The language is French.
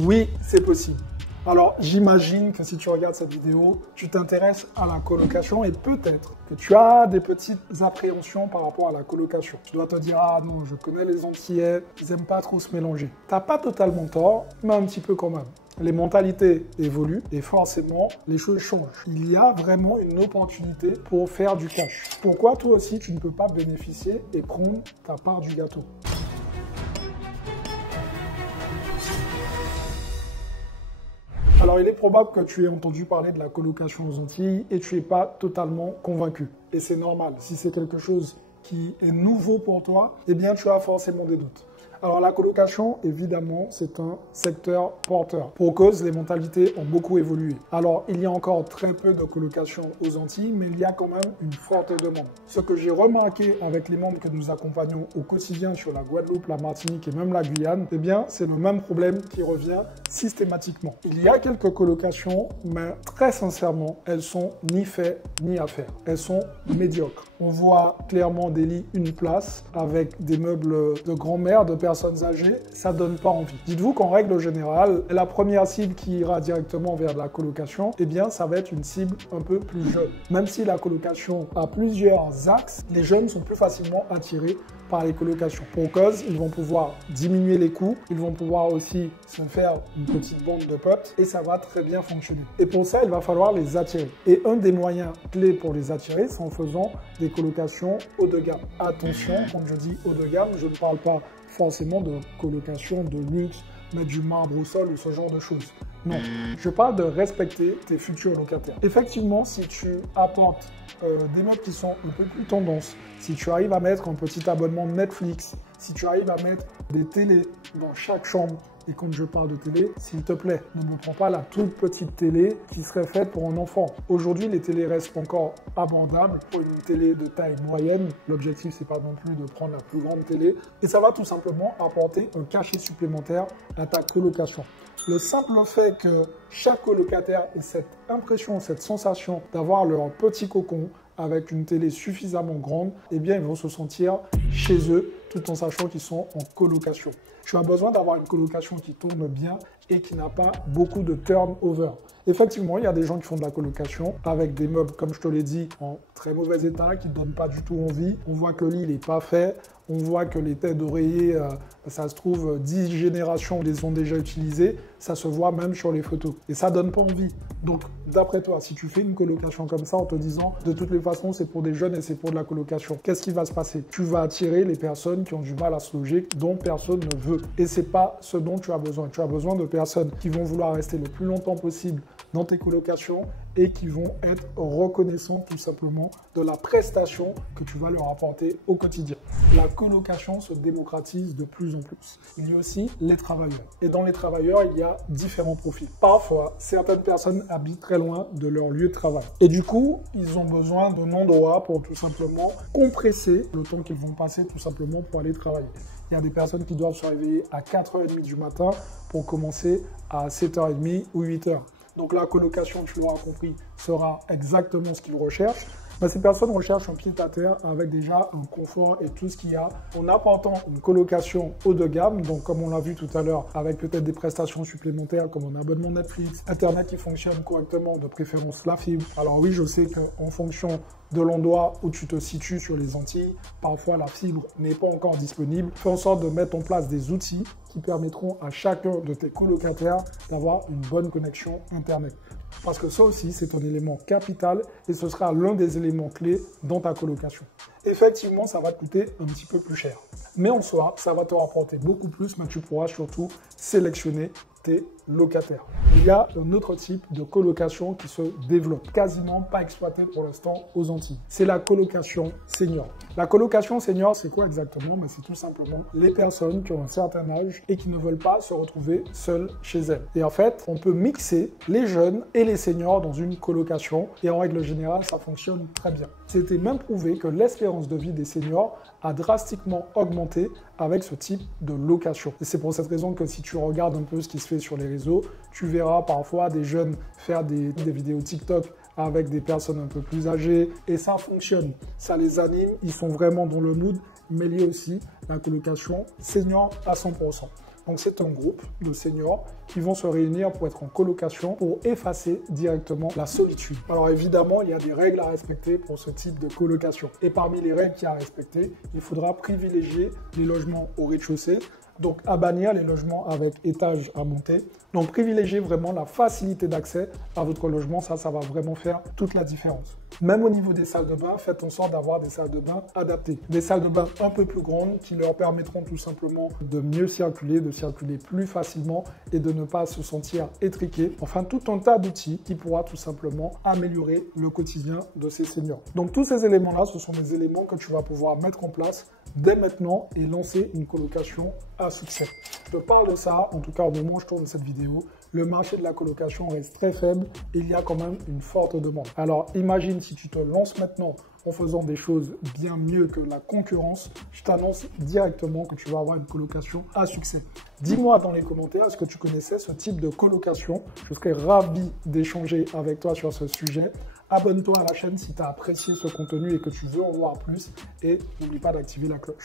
Oui, c'est possible. Alors, j'imagine que si tu regardes cette vidéo, tu t'intéresses à la colocation et peut-être que tu as des petites appréhensions par rapport à la colocation. Tu dois te dire, ah non, je connais les Antillais, ils n'aiment pas trop se mélanger. T'as pas totalement tort, mais un petit peu quand même. Les mentalités évoluent et forcément, les choses changent. Il y a vraiment une opportunité pour faire du cash. Pourquoi toi aussi, tu ne peux pas bénéficier et prendre ta part du gâteau ? Alors, il est probable que tu aies entendu parler de la colocation aux Antilles et tu n'es pas totalement convaincu. Et c'est normal. Si c'est quelque chose qui est nouveau pour toi, eh bien, tu as forcément des doutes. Alors, la colocation, évidemment, c'est un secteur porteur. Pour cause, les mentalités ont beaucoup évolué. Alors, il y a encore très peu de colocation aux Antilles, mais il y a quand même une forte demande. Ce que j'ai remarqué avec les membres que nous accompagnons au quotidien sur la Guadeloupe, la Martinique et même la Guyane, eh bien, c'est le même problème qui revient systématiquement. Il y a quelques colocations, mais très sincèrement, elles sont ni faites ni à faire. Elles sont médiocres. On voit clairement des lits, une place, avec des meubles de grand-mère, de personnes âgées, ça donne pas envie. Dites-vous qu'en règle générale, la première cible qui ira directement vers la colocation, eh bien, ça va être une cible un peu plus jeune. Même si la colocation a plusieurs axes, les jeunes sont plus facilement attirés par les colocations. Pour cause, ils vont pouvoir diminuer les coûts, ils vont pouvoir aussi se faire une petite bande de potes et ça va très bien fonctionner. Et pour ça, il va falloir les attirer. Et un des moyens clés pour les attirer, c'est en faisant des colocations haut de gamme. Attention, quand je dis haut de gamme, je ne parle pas forcément de colocation de luxe, mettre du marbre au sol ou ce genre de choses. Non, je parle de respecter tes futurs locataires. Effectivement, si tu apportes des meubles qui sont un peu plus tendance, si tu arrives à mettre un petit abonnement Netflix, si tu arrives à mettre des télés dans chaque chambre, et quand je parle de télé, s'il te plaît, ne me prends pas la toute petite télé qui serait faite pour un enfant. Aujourd'hui, les télés restent encore abordables pour une télé de taille moyenne. L'objectif, c'est pas non plus de prendre la plus grande télé. Et ça va tout simplement apporter un cachet supplémentaire à ta colocation. Le simple fait que chaque colocataire ait cette impression, cette sensation d'avoir leur petit cocon avec une télé suffisamment grande, eh bien, ils vont se sentir chez eux tout en sachant qu'ils sont en colocation. Tu as besoin d'avoir une colocation qui tourne bien et qui n'a pas beaucoup de turnover. Effectivement, il y a des gens qui font de la colocation avec des meubles, comme je te l'ai dit, en très mauvais état, qui ne donnent pas du tout envie. On voit que le lit n'est pas fait. On voit que les têtes d'oreiller, ça se trouve, 10 générations les ont déjà utilisées. Ça se voit même sur les photos. Et ça ne donne pas envie. Donc, d'après toi, si tu fais une colocation comme ça en te disant, de toutes les façons, c'est pour des jeunes et c'est pour de la colocation, qu'est-ce qui va se passer? Tu vas attirer les personnes qui ont du mal à se loger, dont personne ne veut. Et ce n'est pas ce dont tu as besoin. Tu as besoin de personnes qui vont vouloir rester le plus longtemps possible dans tes colocations et qui vont être reconnaissants tout simplement de la prestation que tu vas leur apporter au quotidien. La colocation se démocratise de plus en plus. Il y a aussi les travailleurs. Et dans les travailleurs, il y a différents profils. Parfois, certaines personnes habitent très loin de leur lieu de travail. Et du coup, ils ont besoin d'un endroit pour tout simplement compresser le temps qu'ils vont passer tout simplement pour aller travailler. Il y a des personnes qui doivent se réveiller à 4h30 du matin pour commencer à 7h30 ou 8h. Donc la colocation, tu l'auras compris, sera exactement ce qu'ils recherchent. Mais ces personnes recherchent un pied-à-terre avec déjà un confort et tout ce qu'il y a en apportant une colocation haut de gamme. Donc comme on l'a vu tout à l'heure, avec peut-être des prestations supplémentaires comme un abonnement Netflix, Internet qui fonctionne correctement, de préférence la fibre. Alors oui, je sais qu'en fonction de l'endroit où tu te situes sur les Antilles, parfois la fibre n'est pas encore disponible. Fais en sorte de mettre en place des outils qui permettront à chacun de tes colocataires d'avoir une bonne connexion Internet. Parce que ça aussi, c'est un élément capital et ce sera l'un des éléments clés dans ta colocation. Effectivement, ça va te coûter un petit peu plus cher. Mais en soi, ça va te rapporter beaucoup plus, mais tu pourras surtout sélectionner tes locataires. Il y a un autre type de colocation qui se développe, quasiment pas exploité pour l'instant aux Antilles. C'est la colocation senior. La colocation senior, c'est quoi exactement? C'est tout simplement les personnes qui ont un certain âge et qui ne veulent pas se retrouver seules chez elles. Et en fait, on peut mixer les jeunes et les seniors dans une colocation et en règle générale, ça fonctionne très bien. C'était même prouvé que l'espérance de vie des seniors a drastiquement augmenté avec ce type de location. Et c'est pour cette raison que si tu regardes un peu ce qui se fait sur les réseaux, tu verras parfois des jeunes faire des vidéos TikTok avec des personnes un peu plus âgées et ça fonctionne. Ça les anime, ils sont vraiment dans le mood, mais il y a aussi la colocation senior à 100%. Donc c'est un groupe de seniors qui vont se réunir pour être en colocation pour effacer directement la solitude. Alors évidemment, il y a des règles à respecter pour ce type de colocation. Et parmi les règles qu'il y a à respecter, il faudra privilégier les logements au rez-de-chaussée, donc à bannir les logements avec étage à monter. Donc privilégiez vraiment la facilité d'accès à votre logement, ça va vraiment faire toute la différence. Même au niveau des salles de bain, faites en sorte d'avoir des salles de bain adaptées. Des salles de bain un peu plus grandes qui leur permettront tout simplement de mieux circuler, de circuler plus facilement et de ne pas se sentir étriqué. Enfin, tout un tas d'outils qui pourra tout simplement améliorer le quotidien de ces seniors. Donc tous ces éléments-là, ce sont des éléments que tu vas pouvoir mettre en place dès maintenant et lancer une colocation à succès. Je te parle de ça, en tout cas au moment où je tourne cette vidéo, le marché de la colocation reste très faible et il y a quand même une forte demande. Alors imagine si tu te lances maintenant en faisant des choses bien mieux que la concurrence, je t'annonce directement que tu vas avoir une colocation à succès. Dis-moi dans les commentaires, est-ce que tu connaissais ce type de colocation? Je serais ravi d'échanger avec toi sur ce sujet. Abonne-toi à la chaîne si tu as apprécié ce contenu et que tu veux en voir plus. Et n'oublie pas d'activer la cloche.